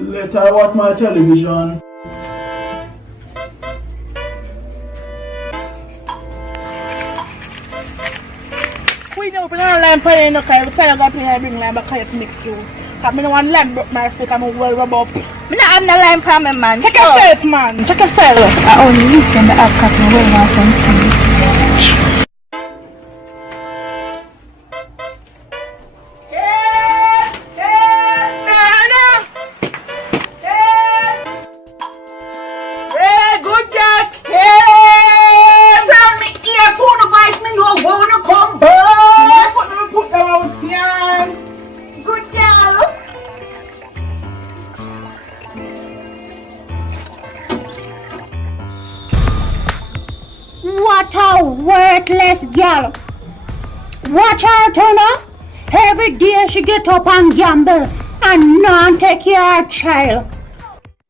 Let I watch my television. We know open our lamp playing no car. Every time I go play I bring lamp back here to mix juice. Cause me no want lamp broke my speaker, I'm well rub up. Me not have no lamp on me, man. Check yourself, man. Check yourself. I only weekend I have cause me well want something. What a worthless girl. Watch out, Tona. Every day she get up and gamble and not take care of her child.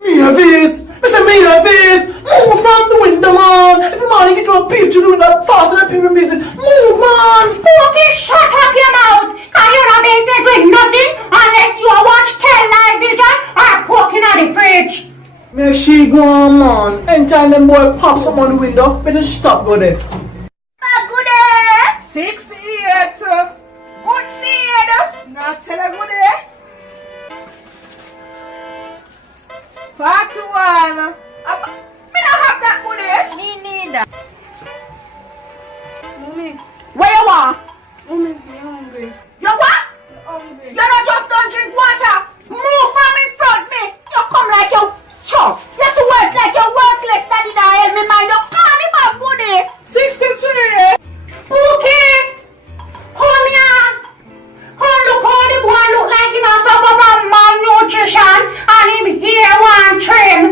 Me a Fass! Mr. Me a Fass! Move from the window, man! Every morning get to a peep to doing that fast and people business. Move, man! Okay, shut up your mouth. Cause you're no business with nothing unless you watch television or poking at the fridge. Make she go on, man. Anytime them boy pop some on the window, better she stop go there. Good day. 68. Good seed. Not tell her good day. 41. Me not have that good day. Me neither. Mommy. Where you want? Mommy, I'm hungry. You what? I'm hungry. You not just don't drink water. Move from in front me. You come like you chop. Yes, worse like your worthless daddy that help me mind. You call him up good day. 63. Okay. Come here. Come look how the boy look like him has suffer from malnutrition and him here one trim.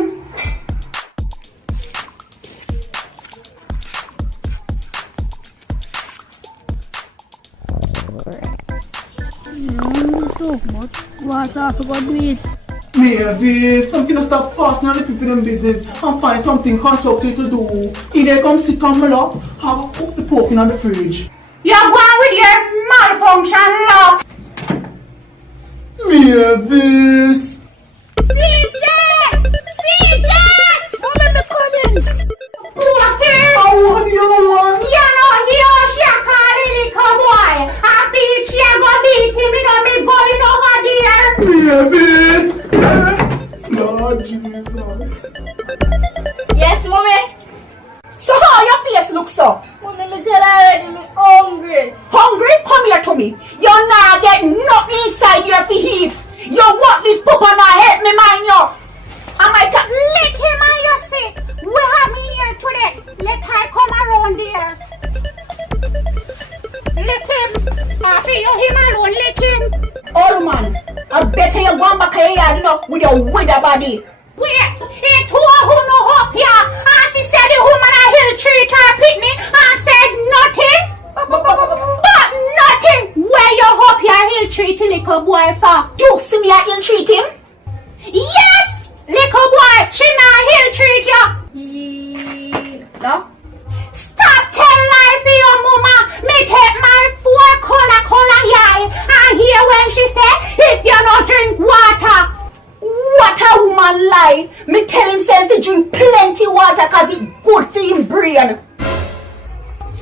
Too much water, I forgot to eat. Me a Fass, I'm gonna stop passing on the people in business and find something constructive to do. Either come sit on my lap, or cook the pork in the fridge. You're going with your malfunction law. Me a Fass. CJ! Woman, the coming. Okay. Oh, what do you want? You know, he or she a calling the cowboy. A beat, she a go beat him, you know, me going over there. Me a Fass. Lord Jesus. Yes, mommy. So how your face looks so? Mommy, me tell her already, me hungry. Hungry? Come here to me. You're not getting nothing inside here for heat. You want this papa not help me mind you. I might Let him and you see. We have me here today. Let her come around there. Let him. After you him alone, let him. old man. I better you go back here, you know, with your wither body. Wait, it who no up here. And she said the woman a hill tree can pick me and said nothing. But nothing. Where you up here hill tree to little boy for? You see me a ill treat him? Yes, little boy, she not hill treat you. No? Stop tell lie for your mama. Me take my 4 color eye and hear when she say if you not drink water. What a woman lie. Me tell himself to drink plenty water cause it good for him brain.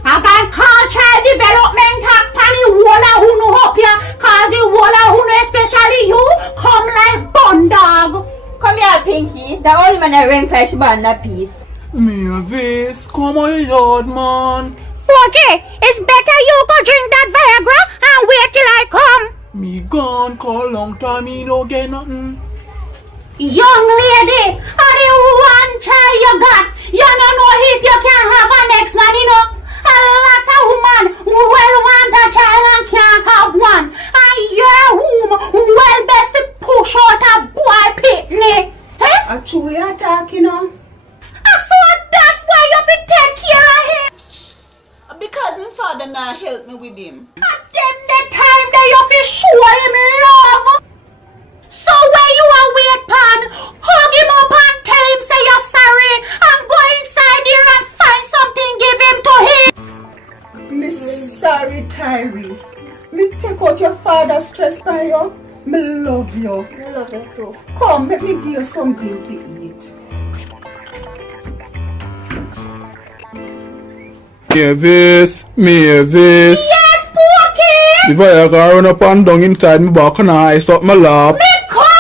I can call child development act and the whole of who no up here cause the whole of who no especially you come like bun dog. Come here, Pinky. The old man a ring flesh band a piece. Me a Fass, come on yard, man. Okay, it's better you go drink that Viagra and wait till I come. Me gone call long time, me no get nothing. Young lady, are the one child you got? You don't know if you can have a next man, you know. A lot of women will want a child and can't have one. And your whom well best to push out a boy picnic. Eh? A true you attack, you know. So that's why you have to take care of him. Because his father not help me with him. And then the time that you have to show him love. So where you are wait pan, hug him up and tell him say you're sorry and go inside here and find something give him to him. Me sorry, Tyrese. Me take out your father's stress by you. Me love you. I love you too. Come, let me give you something to eat. Mavis. Yes, Pookie! If I can run up and down inside my back and I stop my lap. Me come!